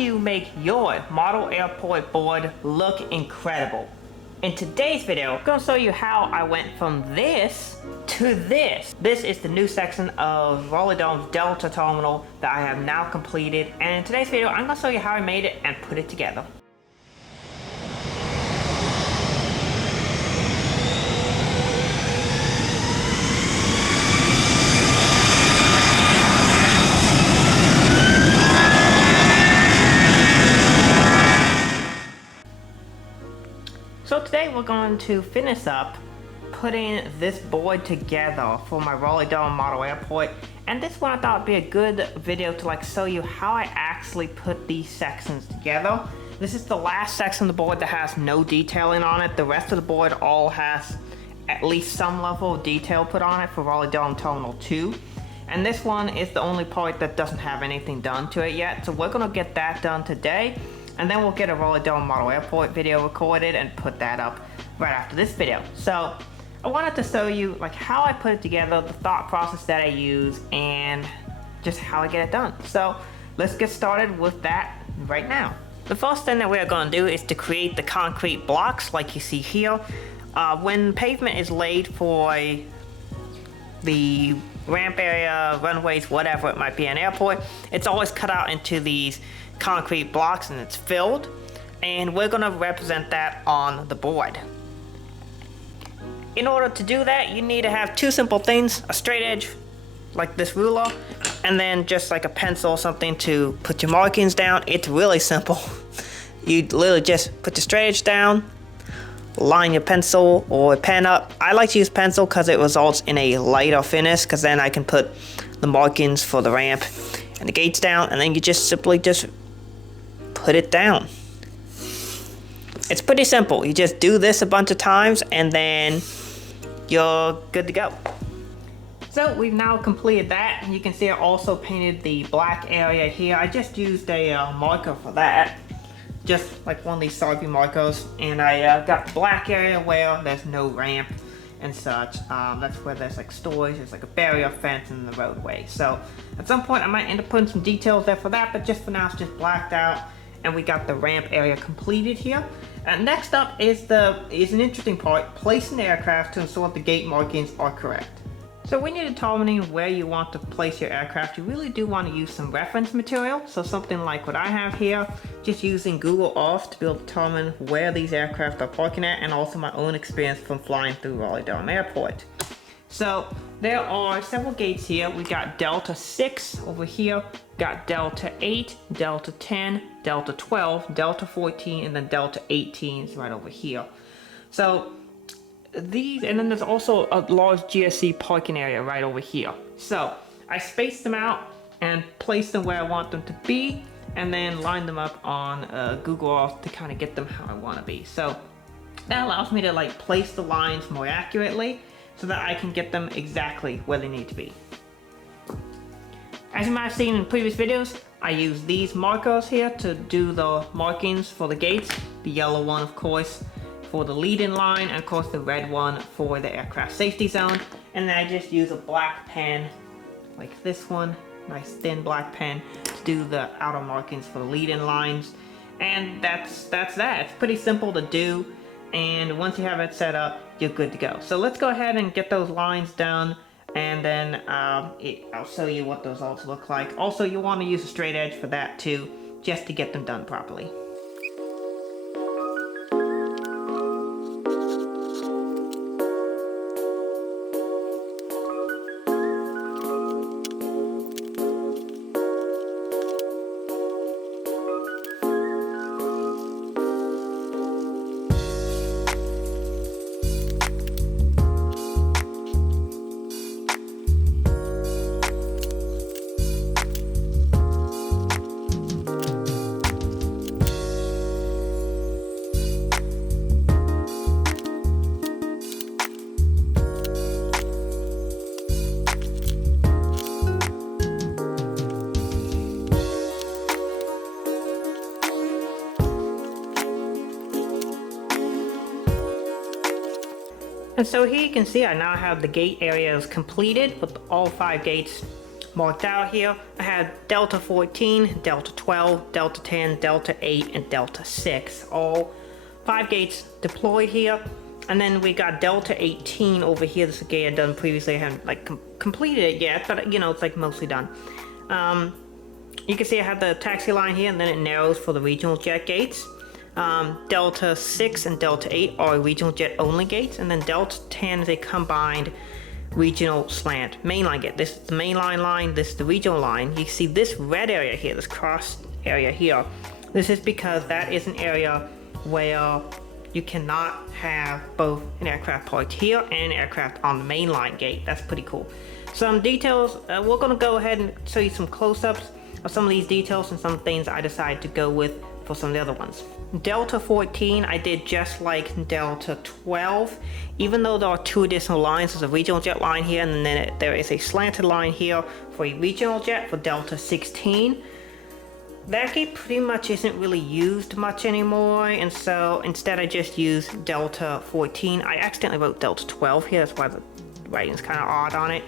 do you make your model airport board look incredible? In today's video, I'm going to show you how I went from this to this. This is the new section of Roller Dome's Delta terminal that I have now completed. And in today's video, I'm going to show you how I made it and put it together. So today we're going to finish up putting this board together for my Roller Dome model airport, and this one I thought would be a good video to show you how I actually put these sections together. This is the last section of the board that has no detailing on it. The rest of the board all has at least some level of detail put on it for Roller Dome Terminal 2. And this one is the only part that doesn't have anything done to it yet, so we're going to get that done today. And then we'll get a Roller Dome model airport video recorded and put that up right after this video. So I wanted to show you how I put it together, the thought process that I use, and just how I get it done. So let's get started with that right now. The first thing that we are going to do is to create the concrete blocks like you see here. When pavement is laid for the ramp area, runways, whatever it might be, an airport, it's always cut out into these concrete blocks and it's filled, and we're going to represent that on the board. In order to do that, you need to have two simple things: a straight edge like this ruler, and then just like a pencil or something to put your markings down. It's really simple. You literally just put the straight edge down, line your pencil or pen up. I like to use pencil because it results in a lighter finish, because then I can put the markings for the ramp and the gates down, and then you just simply put it down. It's pretty simple. You just do this a bunch of times and then you're good to go. So we've now completed that. You can see I also painted the black area here. I just used a marker for that, just like one of these Sharpie markers, and I got the black area where there's no ramp and such. That's where there's storage, there's a barrier fence in the roadway. So at some point I might end up putting some details there for that, but just for now it's just blacked out. And we got the ramp area completed here. And next up is an interesting part: placing the aircraft to ensure the gate markings are correct. So when you're determining where you want to place your aircraft, you really do want to use some reference material. So something like what I have here, just using Google Earth to be able to determine where these aircraft are parking at, and also my own experience from flying through Roller Dome Airport. So there are several gates here. We got Delta 6 over here, got Delta 8, Delta 10, Delta 12, Delta 14, and then Delta 18 is right over here. So these, and then there's also a large GSC parking area right over here. So I spaced them out and placed them where I want them to be, and then lined them up on Google Earth to kind of get them how I want to be. So that allows me to place the lines more accurately, so that I can get them exactly where they need to be. As you might have seen in previous videos, I use these markers here to do the markings for the gates. The yellow one, of course, for the lead-in line, and of course the red one for the aircraft safety zone. And then I just use a black pen, like this one, nice thin black pen, to do the outer markings for the lead-in lines. And that's that. It's pretty simple to do, and once you have it set up, you're good to go. So let's go ahead and get those lines done, and then I'll show you what those also look like. Also, you want to use a straight edge for that too, just to get them done properly. And so here you can see I now have the gate areas completed with all 5 gates marked out here. I had Delta 14, Delta 12, Delta 10, Delta 8, and Delta 6. All 5 gates deployed here. And then we got Delta 18 over here. This is a gate I've done previously. I haven't like completed it yet, but you know, it's like mostly done. You can see I have the taxi line here, and then it narrows for the regional jet gates. Delta 6 and Delta 8 are regional jet only gates, and then Delta 10 is a combined regional slant mainline gate. This is the mainline line, this is the regional line. You can see this red area here, this cross area here. This is because that is an area where you cannot have both an aircraft parked here and an aircraft on the mainline gate. That's pretty cool. Some details, we're going to go ahead and show you some close-ups of some of these details and some things I decided to go with for some of the other ones. Delta 14, I did just like Delta 12. Even though there are 2 additional lines, there's a regional jet line here, and then there is a slanted line here for a regional jet for Delta 16. That gate pretty much isn't really used much anymore, and so instead I just used Delta 14. I accidentally wrote Delta 12 here, that's why the writing's kind of odd on it.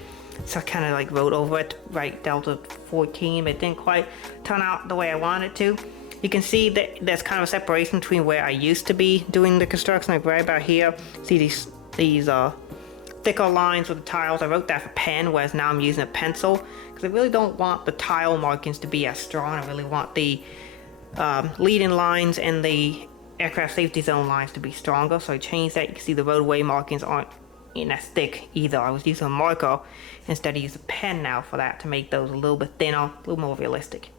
So I kind of like wrote over it, right, Delta 14, but it didn't quite turn out the way I wanted it to. You can see that there's kind of a separation between where I used to be doing the construction, like right about here. See these thicker lines with the tiles. I wrote that for pen, whereas now I'm using a pencil, because I really don't want the tile markings to be as strong. I really want the leading lines and the aircraft safety zone lines to be stronger, so I changed that. You can see the roadway markings aren't as thick either. I was using a marker instead of using a pen now for that to make those a little bit thinner, a little more realistic.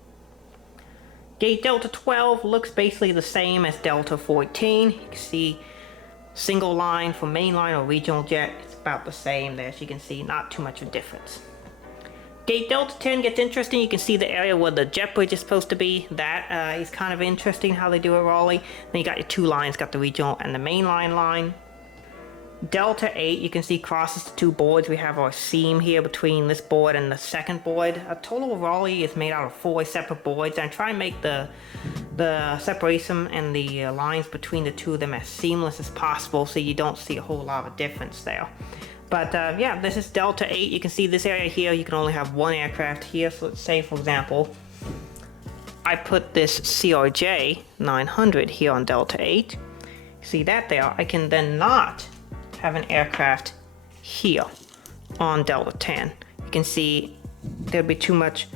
Gate Delta 12 looks basically the same as Delta 14. You can see single line for mainline or regional jet. It's about the same there, as you can see, not too much of a difference. Gate Delta 10 gets interesting. You can see the area where the jet bridge is supposed to be. That is kind of interesting how they do it, Raleigh. Then you got your 2 lines, got the regional and the mainline line. Delta 8, you can see crosses the 2 boards. We have our seam here between this board and the second board. A total Raleigh is made out of 4 separate boards, and try and make the separation and the lines between the 2 of them as seamless as possible, so you don't see a whole lot of difference there. But yeah, this is Delta 8. You can see this area here, you can only have 1 aircraft here. So let's say, for example, I put this CRJ 900 here on Delta 8. See that there? I can then not have an aircraft here on Delta 10. You can see there'd be too much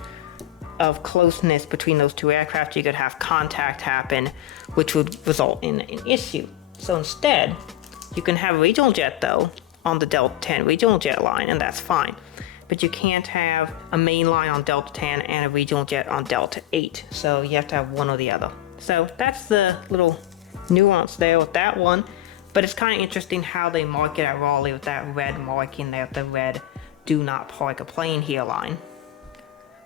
of closeness between those 2 aircraft. You could have contact happen, which would result in an issue. So instead, you can have a regional jet though on the Delta 10 regional jet line, and that's fine. But you can't have a main line on Delta 10 and a regional jet on Delta 8. So you have to have one or the other. So that's the little nuance there with that one. But it's kind of interesting how they mark it at Raleigh with that red marking there, the red "do not park a plane here" line.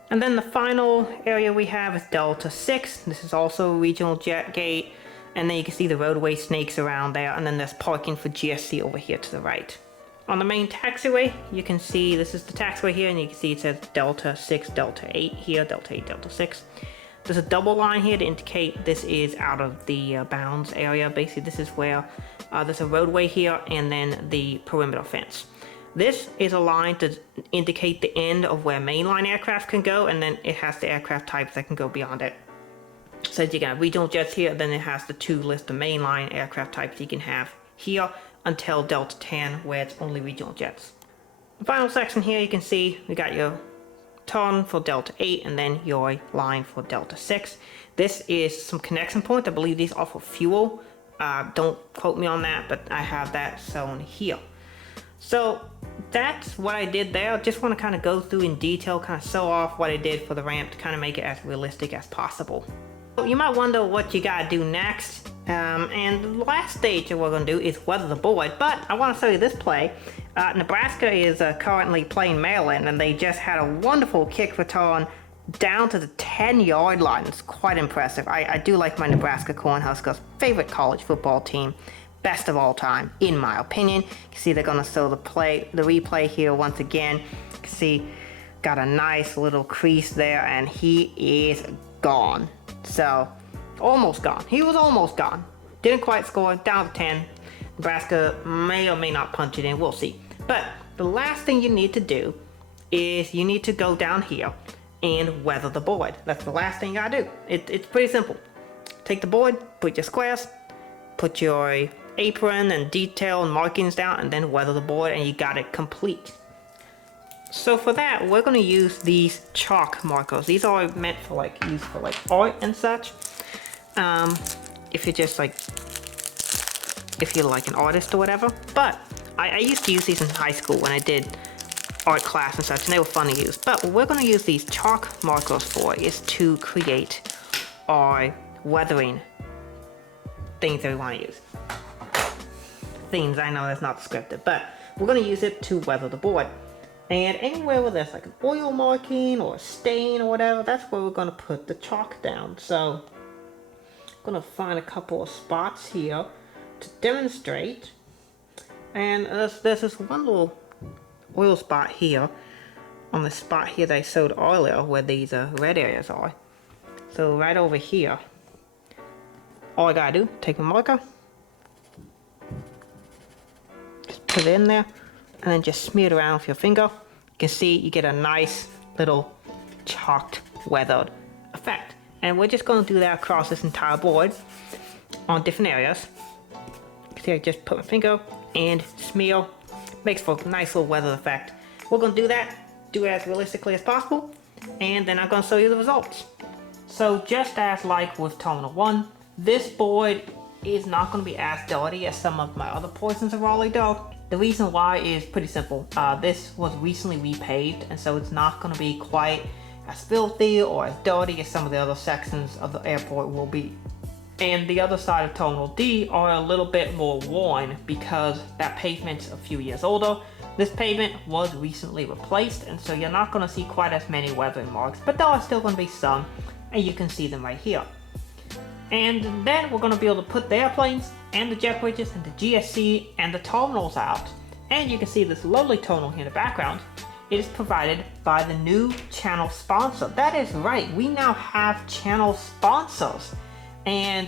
And then the final area we have is Delta 6. This is also a regional jet gate. And then you can see the roadway snakes around there. And then there's parking for GSC over here to the right. On the main taxiway, you can see this is the taxiway here. And you can see it says Delta 6, Delta 8 here, Delta 8, Delta 6. There's a double line here to indicate this is out of the bounds area. Basically, this is where there's a roadway here and then the perimeter fence. This is a line to indicate the end of where mainline aircraft can go, and then it has the aircraft types that can go beyond it. So you got regional jets here, then it has the 2 list of mainline aircraft types you can have here until Delta 10, where it's only regional jets. The final section here, you can see we got your turn for Delta 8 and then your line for Delta 6. This is some connection points. I believe these are for fuel. Don't quote me on that, but I have that shown here. So that's what I did there. I just want to kind of go through in detail, kind of show off what I did for the ramp to kind of make it as realistic as possible. So you might wonder what you gotta do next. And the last stage that we're gonna do is weather the board, but I want to show you this play. Nebraska is currently playing Maryland, and they just had a wonderful kick return down to the 10-yard line. It's quite impressive. I do like my Nebraska Cornhuskers, favorite college football team, best of all time, in my opinion. You can see they're gonna show the replay here once again. You can see got a nice little crease there, and he is gone. So almost gone. He was almost gone. Didn't quite score. Down to 10. Nebraska may or may not punch it in. We'll see. But the last thing you need to do is you need to go down here and weather the board. That's the last thing you gotta do. It's pretty simple. Take the board, put your squares, put your apron and detail and markings down, and then weather the board, and you got it complete. So for that, we're gonna use these chalk markers. These are meant for like use for like art and such. If you're just like, if you're like an artist or whatever. But I used to use these in high school when I did art class and such, and they were fun to use. But what we're gonna use these chalk markers for is to create our weathering things that we wanna use. Themes, I know that's not scripted, but we're gonna use it to weather the board. And anywhere where there's like an oil marking or a stain or whatever, that's where we're gonna put the chalk down. So I'm gonna find a couple of spots here to demonstrate. And there's this one little oil spot here on the spot here that I showed earlier where these red areas are. So right over here, all I gotta do, take a marker, just put it in there, and then just smear it around with your finger. You can see you get a nice little chalked weathered effect. And we're just going to do that across this entire board on different areas. See, I just put my finger and smear. Makes for a nice little weathered effect. We're going to do that, do it as realistically as possible, and then I'm going to show you the results. So just as like with Terminal 1, this board is not going to be as dirty as some of my other portions of Raleigh though. The reason why is pretty simple. This was recently repaved, and so it's not going to be quite as filthy or as dirty as some of the other sections of the airport will be. And the other side of Terminal D are a little bit more worn because that pavement's a few years older. This pavement was recently replaced, and so you're not going to see quite as many weathering marks, but there are still going to be some, and you can see them right here. And then we're going to be able to put the airplanes and the jet bridges and the GSC and the terminals out. And you can see this lovely terminal here in the background. It is provided by the new channel sponsor. That is right, we now have channel sponsors. And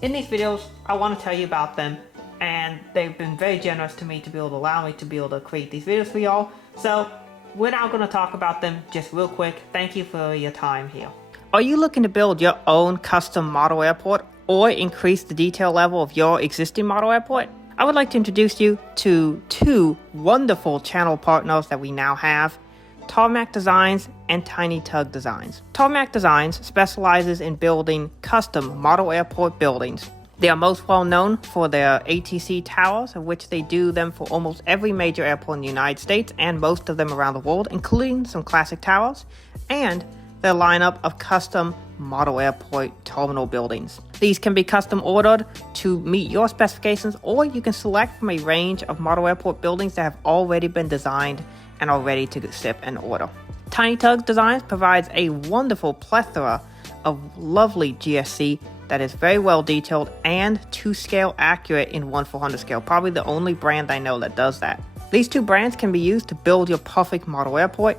in these videos, I want to tell you about them. And they've been very generous to me to be able to allow me to be able to create these videos for y'all. So we're now going to talk about them just real quick. Thank you for your time here. Are you looking to build your own custom model airport or increase the detail level of your existing model airport? I would like to introduce you to two wonderful channel partners that we now have, Tarmac Designs and Tiny Tug Designs. Tarmac Designs specializes in building custom model airport buildings. They are most well known for their ATC towers, of which they do them for almost every major airport in the United States and most of them around the world, including some classic towers, and their lineup of custom model airport terminal buildings. These can be custom ordered to meet your specifications, or you can select from a range of model airport buildings that have already been designed and are ready to ship and order. Tiny Tug Designs provides a wonderful plethora of lovely GSC that is very well detailed and to scale accurate in 1/400 scale. Probably the only brand I know that does that. These two brands can be used to build your perfect model airport,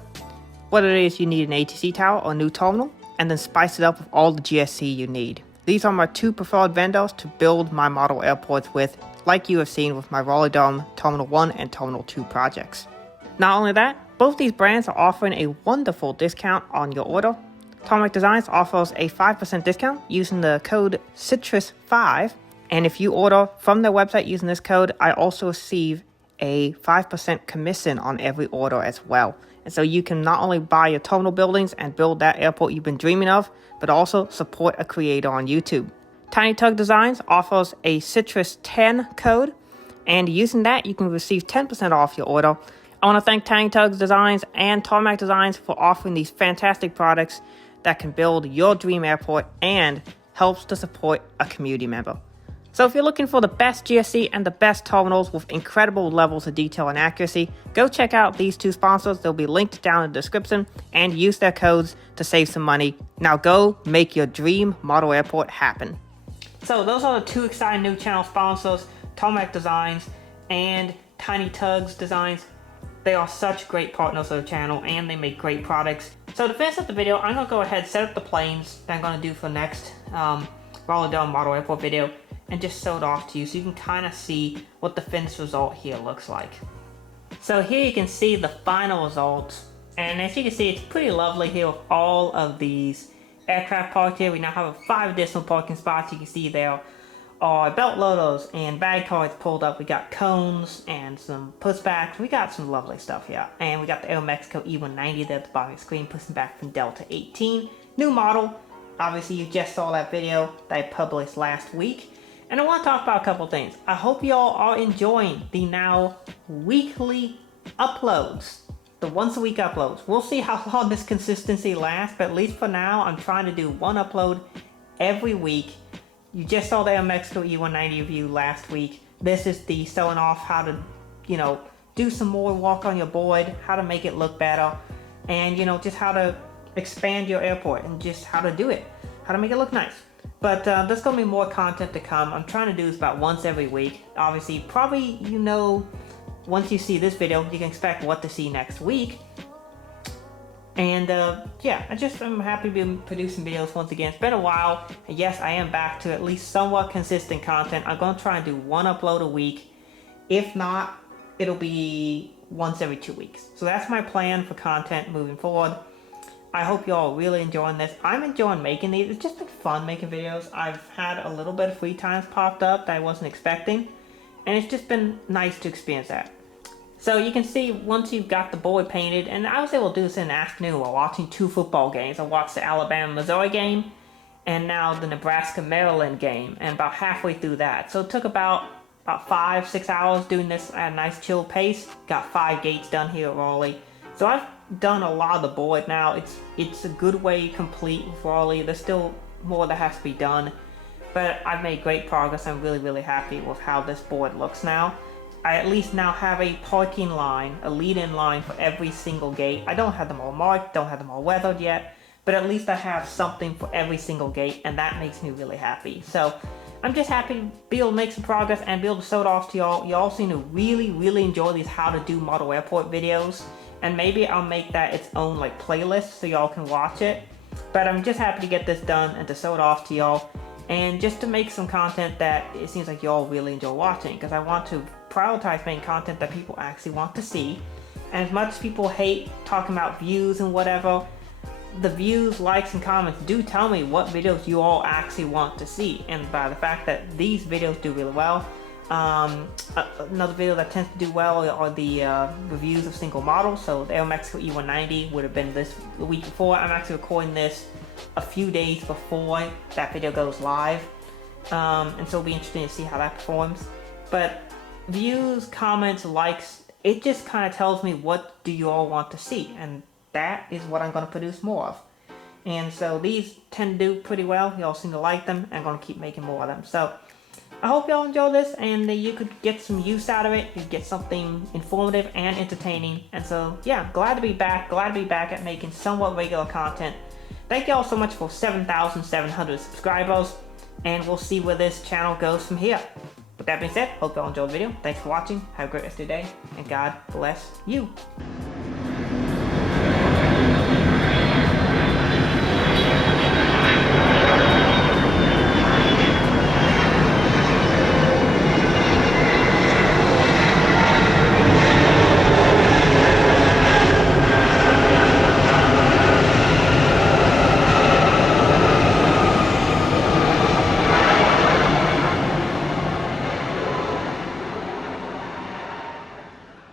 whether it is you need an ATC tower or a new terminal, and then spice it up with all the GSC you need. These are my two preferred vendors to build my model airports with, like you have seen with my Raleigh Durham Terminal 1 and Terminal 2 projects. Not only that, both these brands are offering a wonderful discount on your order. Tarmac Designs offers a 5% discount using the code Citrus5, and if you order from their website using this code, I also receive a 5% commission on every order as well. And so you can not only buy your terminal buildings and build that airport you've been dreaming of, but also support a creator on YouTube. Tiny Tug Designs offers a Citrus10 code, and using that, you can receive 10% off your order. I want to thank Tiny Tug Designs and Tarmac Designs for offering these fantastic products that can build your dream airport and helps to support a community member. So if you're looking for the best GSC and the best terminals with incredible levels of detail and accuracy, go check out these two sponsors. They'll be linked down in the description, and use their codes to save some money. Now go make your dream model airport happen. So those are the two exciting new channel sponsors, Tarmac Designs and Tiny Tugs Designs. They are such great partners of the channel, and they make great products. So to finish up the video, I'm going to go ahead and set up the planes that I'm going to do for next Raleigh Durham model airport video, and just show it off to you so you can kind of see what the finished result here looks like. So here you can see the final results And as you can see, it's pretty lovely here with all of these aircraft parked here. We now have 5 additional parking spots. You can see there are belt loaders and bag carts pulled up. We got cones and some pushbacks. We got some lovely stuff here. And we got the Aeromexico E190 there at the bottom of the screen, pushing back from Delta 18. New model. Obviously, you just saw that video that I published last week. And I want to talk about a couple things. I hope y'all are enjoying the now weekly uploads. The once a week uploads. We'll see how long this consistency lasts, but at least for now, I'm trying to do one upload every week. You just saw the Mexico E190 review last week. This is the showing off how to, do some more walk on your board, how to make it look better, and, just how to expand your airport and just how to do it, how to make it look nice. But there's going to be more content to come. I'm trying to do this about once every week. Obviously, probably, once you see this video, you can expect what to see next week. And yeah, I'm happy to be producing videos once again. It's been a while. And yes, I am back to at least somewhat consistent content. I'm going to try and do one upload a week. If not, it'll be once every 2 weeks. So that's my plan for content moving forward. I hope y'all are really enjoying this. I'm enjoying making these. It's just been fun making videos. I've had a little bit of free time popped up that I wasn't expecting. And it's just been nice to experience that. So you can see once you've got the board painted, and I was able to do this in the afternoon while watching 2 football games. I watched the Alabama-Missouri game, and now the Nebraska-Maryland game, and about halfway through that. So it took about 5-6 hours doing this at a nice chill pace. Got 5 gates done here at Raleigh. So I've done a lot of the board now. It's a good way complete with Raleigh. There's still more that has to be done, but I've made great progress. I'm really, really happy with how this board looks now. I at least now have a parking line, a lead-in line for every single gate. I don't have them all marked, don't have them all weathered yet, but at least I have something for every single gate, and that makes me really happy. So I'm just happy to be able to make some progress and be able to show it off to y'all. Y'all seem to really, really enjoy these how to do model airport videos, and maybe I'll make that its own playlist so y'all can watch it. But I'm just happy to get this done and to show it off to y'all, and just to make some content that it seems like y'all really enjoy watching, because I want to prioritize making content that people actually want to see. And as much as people hate talking about views and whatever, the views, likes, and comments do tell me what videos you all actually want to see. And by the fact that these videos do really well, another video that tends to do well are the reviews of single models. So the Aeromexico E190 would have been the week before. I'm actually recording this a few days before that video goes live, and so it'll be interesting to see how that performs. But views, comments, likes, it just kind of tells me what do you all want to see, and that is what I'm going to produce more of. And so these tend to do pretty well. Y'all seem to like them, and I'm going to keep making more of them. So I hope y'all enjoy this, and you could get some use out of it. You get something informative and entertaining. And so yeah, glad to be back at making somewhat regular content. Thank y'all so much for 7,700 subscribers, and we'll see where this channel goes from here. With that being said, hope y'all enjoyed the video. Thanks for watching. Have a great rest of your day, and God bless you.